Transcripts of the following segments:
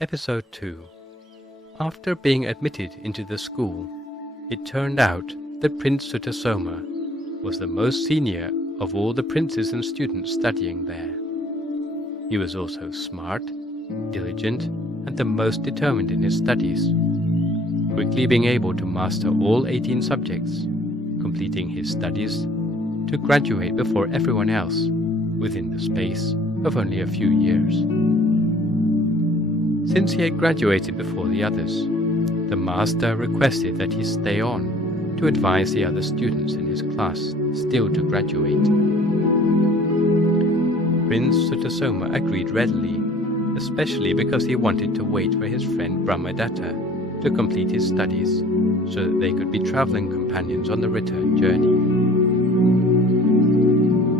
Episode 2. After being admitted into the school, it turned out that Prince Jātaka was the most senior of all the princes and students studying there. He was also smart, diligent, and the most determined in his studies, quickly being able to master all 18 subjects, completing his studies to graduate before everyone else within the space of only a few years. Since he had graduated before the others, the master requested that he stay on to advise the other students in his class still to graduate. Prince Jātaka agreed readily, especially because he wanted to wait for his friend Brahmadatta to complete his studies so that they could be traveling companions on the return journey.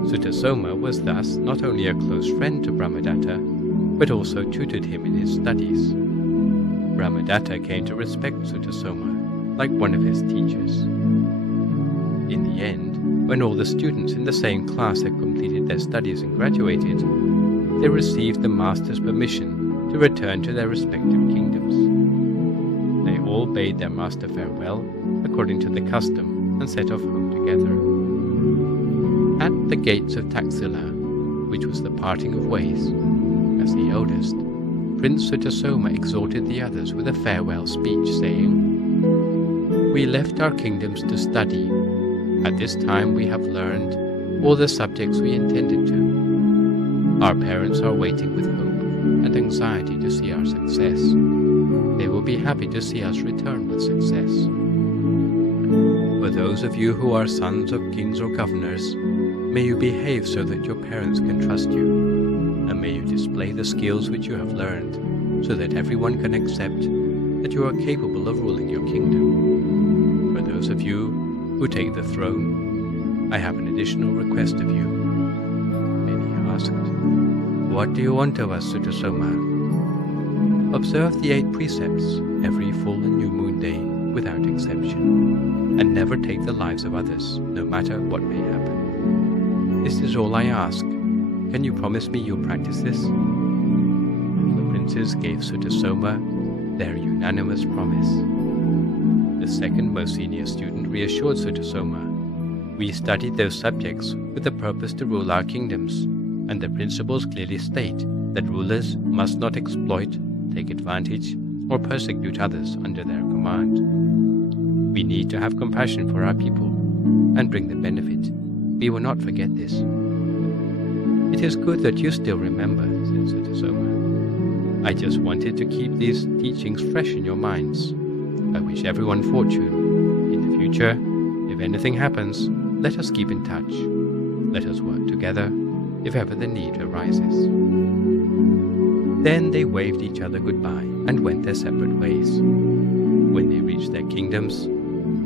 Jātaka was thus not only a close friend to Brahmadatta, but also tutored him in his studies. Brahmadatta came to respect Jātaka like one of his teachers. In the end, when all the students in the same class had completed their studies and graduated, they received the master's permission to return to their respective kingdoms. They all bade their master farewell according to the custom and set off home together. At the gates of Taxila, which was the parting of ways, as the eldest, Prince Jātaka exhorted the others with a farewell speech, saying, "We left our kingdoms to study. At this time we have learned all the subjects we intended to. Our parents are waiting with hope and anxiety to see our success. They will be happy to see us return with success. For those of you who are sons of kings or governors, may you behave so that your parents can trust you. And may you display the skills which you have learned, so that everyone can accept that you are capable of ruling your kingdom. For those of you who take the throne, I have an additional request of you." Then he asked, "What do you want of us, Jātaka?" "Observe the 8 precepts every full and new moon day without exception, and never take the lives of others, no matter what may happen. This is all I ask. Can you promise me you'll practice this?" The princes gave Jātaka their unanimous promise. The second most senior student reassured Jātaka, "We studied those subjects with the purpose to rule our kingdoms, and the principles clearly state that rulers must not exploit, take advantage, or persecute others under their command. We need to have compassion for our people and bring them benefit. We will not forget this." "It is good that you still remember," said Jātaka. "I just wanted to keep these teachings fresh in your minds. I wish everyone fortune. In the future, if anything happens, let us keep in touch. Let us work together if ever the need arises." Then they waved each other goodbye and went their separate ways. When they reached their kingdoms,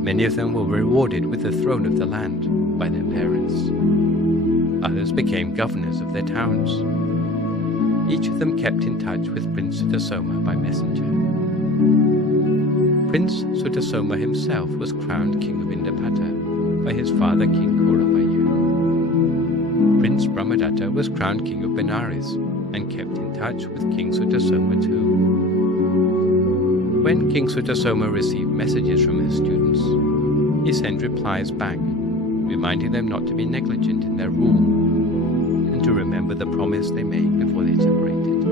many of them were rewarded with the throne of the land by their parents. Others became governors of their towns. Each of them kept in touch with Prince Jātaka by messenger. Prince Jātaka himself was crowned king of Indapata by his father King Kauravayu. Prince Brahmadatta was crowned king of Benares and kept in touch with King Jātaka too. When King Jātaka received messages from his students, he sent replies back, reminding them not to be negligent in their rule, and to remember the promise they made before they separated.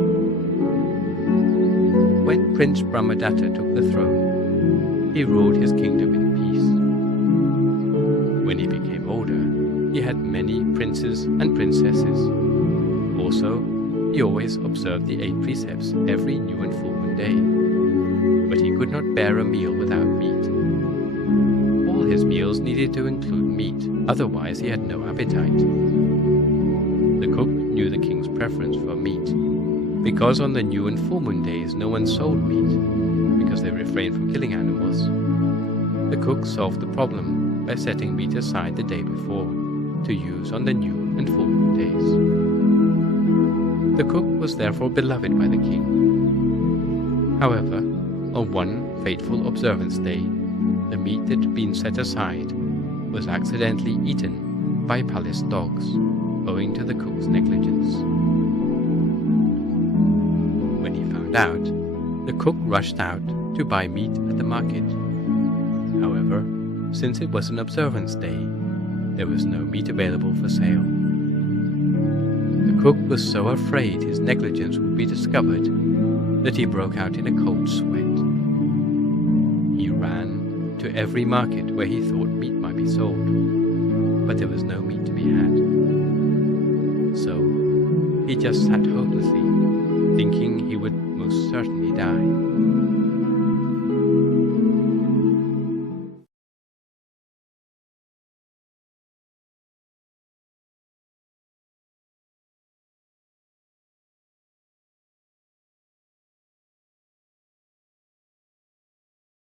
When Prince Brahmadatta took the throne, he ruled his kingdom in peace. When he became older, he had many princes and princesses. Also, he always observed the 8 precepts every new and full moon day, but he could not bear a meal without meat. All his meals needed to include meat, otherwise he had no appetite. The cook knew the king's preference for meat, because on the new and full moon days no one sold meat, because they refrained from killing animals. The cook solved the problem by setting meat aside the day before, to use on the new and full moon days. The cook was therefore beloved by the king. However, on one fateful observance day, the meat that had been set aside was accidentally eaten by palace dogs, owing to the cook's negligence. When he found out, The cook rushed out to buy meat at the market. However, since it was an observance day, there was no meat available for sale. The cook was so afraid his negligence would be discovered that he broke out in a cold sweat. He ran to every market where he thought meat might be sold, but there was no meat to be had. So he just sat hopelessly, thinking he would most certainly die.